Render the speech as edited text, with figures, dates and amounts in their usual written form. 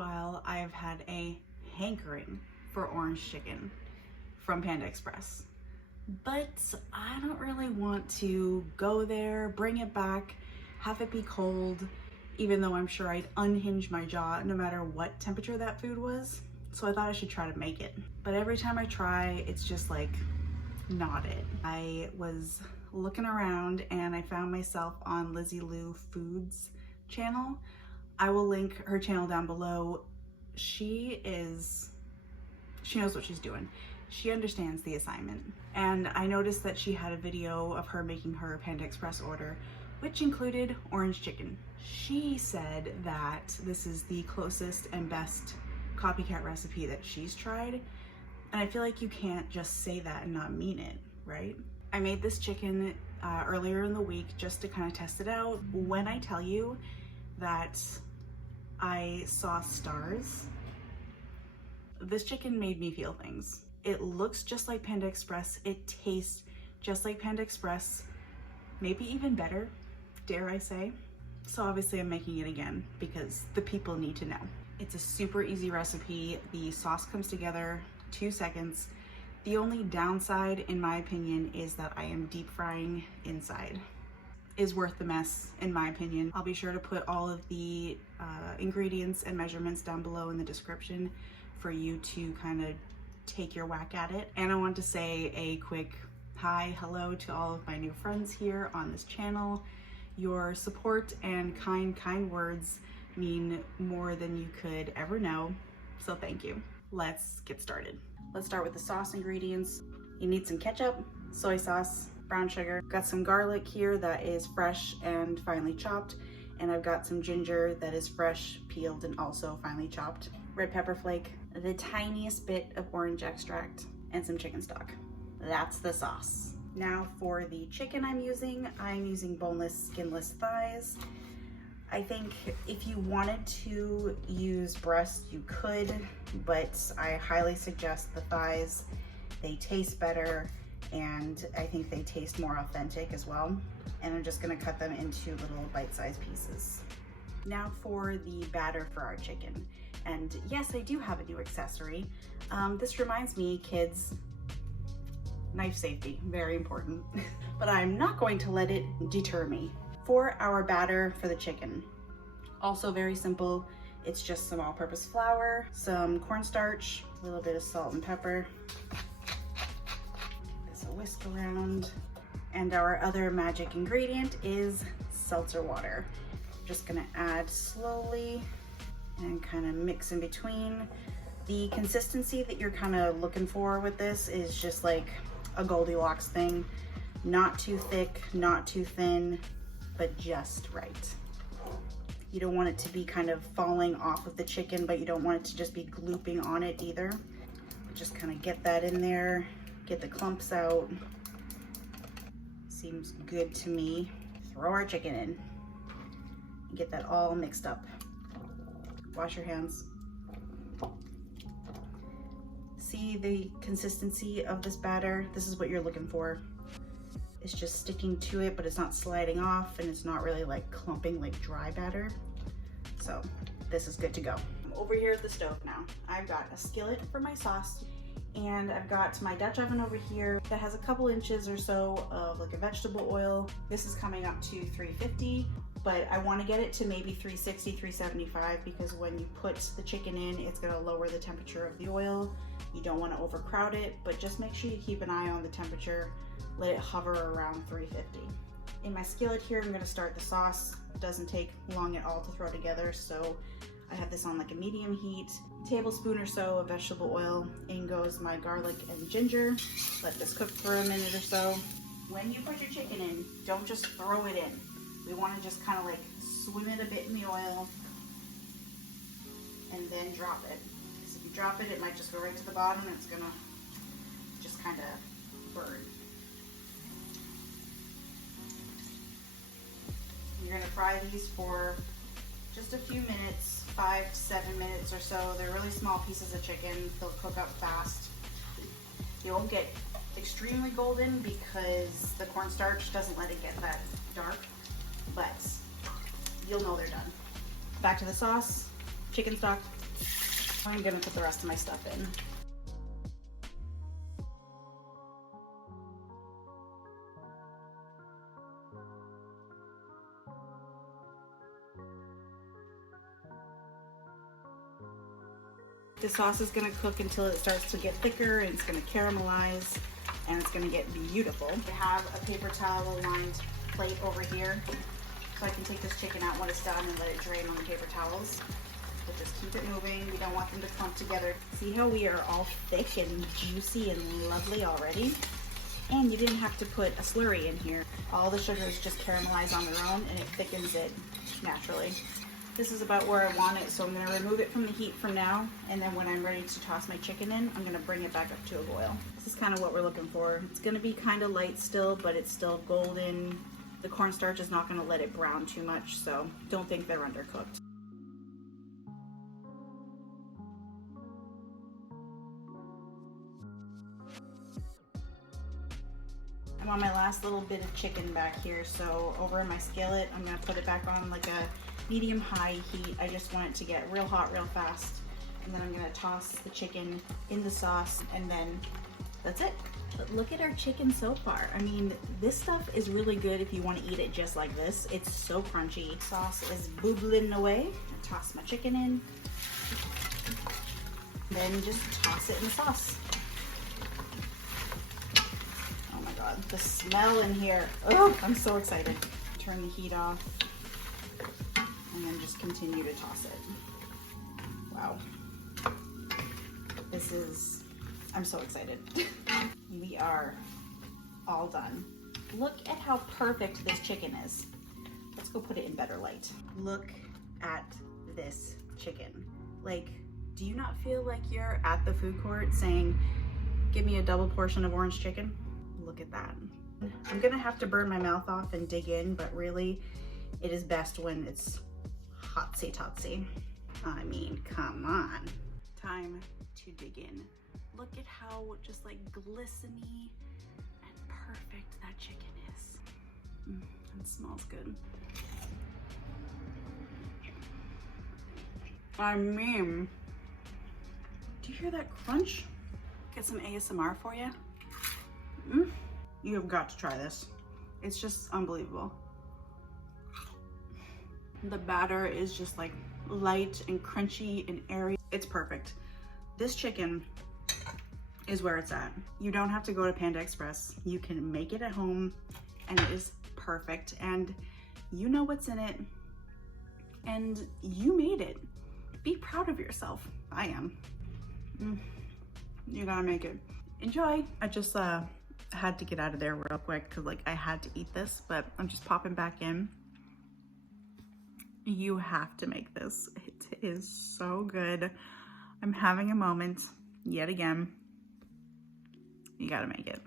while I've had a hankering for orange chicken from Panda Express, but I don't really want to go there, bring it back, have it be cold, even though I'm sure I'd unhinge my jaw no matter what temperature that food was. So I thought I should try to make it. But every time I try, it's just like not it. I was looking around and I found myself on Lizzie Lou Foods channel. I will link her channel down below. She knows what she's doing. She understands the assignment. And I noticed that she had a video of her making her Panda Express order, which included orange chicken. She said that this is the closest and best copycat recipe that she's tried. And I feel like you can't just say that and not mean it, right? I made this chicken earlier in the week just to kind of test it out. When I tell you that I saw stars, this chicken made me feel things. It looks just like Panda Express. It tastes just like Panda Express, maybe even better, dare I say. So obviously I'm making it again because the people need to know. It's a super easy recipe. The sauce comes together 2 seconds. The only downside, in my opinion, is that I am deep frying inside. Is worth the mess, in my opinion. I'll be sure to put all of the ingredients and measurements down below in the description for you to kind of take your whack at it. And I want to say a quick hi, hello to all of my new friends here on this channel. Your support and kind words mean more than you could ever know, so thank you. Let's get started. Let's start with the sauce ingredients. You need some ketchup, soy sauce, brown sugar. Got some garlic here that is fresh and finely chopped, and I've got some ginger that is fresh, peeled, and also finely chopped. Red pepper flake, the tiniest bit of orange extract, and some chicken stock. That's the sauce. Now for the chicken I'm using boneless, skinless thighs. I think if you wanted to use breast, you could, but I highly suggest the thighs. They taste better, and I think they taste more authentic as well. And I'm just gonna cut them into little bite-sized pieces. Now for the batter for our chicken. And yes, I do have a new accessory. This reminds me, kids, knife safety, very important. But I'm not going to let it deter me. For our batter for the chicken, also very simple. It's just some all-purpose flour, some cornstarch, a little bit of salt and pepper. This a whisk around. And our other magic ingredient is seltzer water. Just gonna add slowly and kind of mix in between. The consistency that you're kind of looking for with this is just like a Goldilocks thing. Not too thick, not too thin, but just right. You don't want it to be kind of falling off of the chicken, but you don't want it to just be glooping on it either. Just kind of get that in there, get the clumps out. Seems good to me. Throw our chicken in and get that all mixed up. Wash your hands. See the consistency of this batter? This is what you're looking for. It's just sticking to it, but it's not sliding off, and it's not really like clumping like dry batter. So this is good to go. I'm over here at the stove now. I've got a skillet for my sauce, and I've got my Dutch oven over here that has a couple inches or so of like a vegetable oil. This is coming up to 350, but I want to get it to maybe 360, 375, because when you put the chicken in, it's going to lower the temperature of the oil. You don't want to overcrowd it, but just make sure you keep an eye on the temperature. Let it hover around 350. In my skillet here, I'm going to start the sauce. It doesn't take long at all to throw together, so I have this on like a medium heat. A tablespoon or so of vegetable oil. In goes my garlic and ginger. Let this cook for a minute or so. When you put your chicken in, don't just throw it in. We want to just kind of like swim it a bit in the oil and then drop it. Because if you drop it, it might just go right to the bottom and it's going to just kind of burn. You're going to fry these for just a few minutes, 5 to 7 minutes or so. They're really small pieces of chicken. They'll cook up fast. They won't get extremely golden because the cornstarch doesn't let it get that dark, but you'll know they're done. Back to the sauce, chicken stock, I'm gonna put the rest of my stuff in. The sauce is gonna cook until it starts to get thicker and it's gonna caramelize and it's gonna get beautiful. I have a paper towel lined plate over here so I can take this chicken out when it's done and let it drain on the paper towels. But just keep it moving. We don't want them to clump together. See how we are all thick and juicy and lovely already? And you didn't have to put a slurry in here. All the sugars just caramelize on their own and it thickens it naturally. This is about where I want it, so I'm going to remove it from the heat for now, and then when I'm ready to toss my chicken in, I'm going to bring it back up to a boil. This is kind of what we're looking for. It's going to be kind of light still, but it's still golden. The cornstarch is not going to let it brown too much, so don't think they're undercooked. I'm on my last little bit of chicken back here, so over in my skillet, I'm going to put it back on like a medium-high heat. I just want it to get real hot real fast, and then I'm going to toss the chicken in the sauce, and then that's it. But look at our chicken so far. I mean, this stuff is really good if you want to eat it just like this. It's so crunchy. Sauce is bubbling away. I toss my chicken in, then just toss it in the sauce. Oh my god, the smell in here. Oh, I'm so excited. Turn the heat off and then just continue to toss it. Wow. I'm so excited. We are all done. Look at how perfect this chicken is. Let's go put it in better light. Look at this chicken. Like, do you not feel like you're at the food court saying, give me a double portion of orange chicken? Look at that. I'm gonna have to burn my mouth off and dig in, but really, it is best when it's hotsy-totsy. I mean, come on. Time to dig in. Look at how just like glistening and perfect that chicken is. It smells good. I mean, do you hear that crunch? Get some ASMR for you. You have got to try this. It's just unbelievable. The batter is just like light and crunchy and airy. It's perfect. This chicken is where it's at. You don't have to go to Panda Express. You can make it at home and it is perfect. And you know what's in it and you made it. Be proud of yourself. I am. You gotta make it. Enjoy. I just had to get out of there real quick because like I had to eat this, but I'm just popping back in. You have to make this. It is so good. I'm having a moment yet again. You gotta make it.